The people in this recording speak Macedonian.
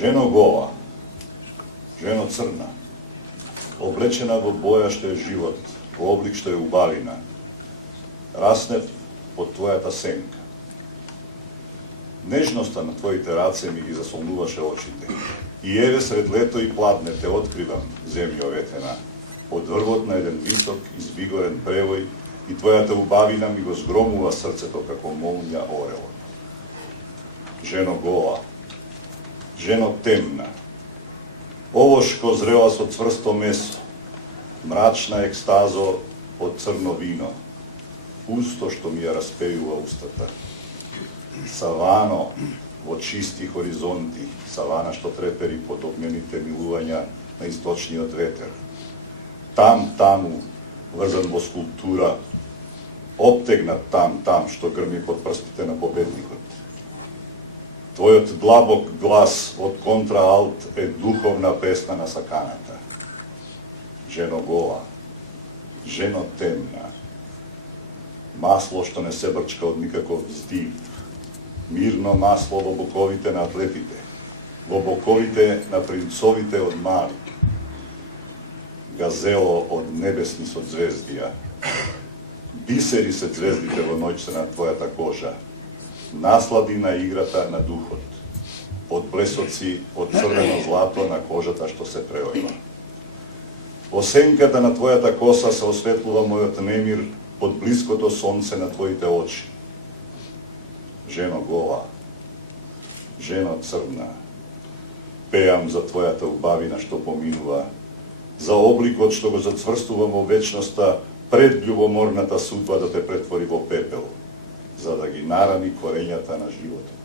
Ženo gola, ženo crna, oblečena во боја што е живот, во облик што е убавина, раснев под твојата сенка. Нежноста на твоите раце ми ги засолнуваше очите. И еве сред лето и пладне те откривам, земјо ветена, од врвот на еден висок, извигорен превој, и твојата убавина ми го згромува срцето како молња орелот. Жено гола, жено темна, овошко зрела со цврсто месо, мрачна екстазо од црно вино, пусто што ми ја распејува устата. Савано во чисти хоризонти, савана што трепери под огнените милувања на источниот ветер. Таму, врзан во скулптура, обтегнат там, што грми под прстите на победникот. Твојот длабок глас од контраалт е духовна песна на саканата. Жено гола, жено темна, масло што не се брчка од никаков здив, мирно масло во боковите на атлетите, во боковите на принцовите од мали, газело од небесни созвездија, бисери се звездите во ноќта на твојата кожа, наслади на играта на духот, од блесоци од црвено злато на кожата што се преојва. Во сенката на твојата коса се осветлува мојот немир под блиското сонце на твоите очи. Жено гола, жено црна, пеам за твојата убавина што поминува, за обликот што го зацврстувам во вечноста пред љубоморната судба да те претвори во пепел, за да ги нарани корењата на животот.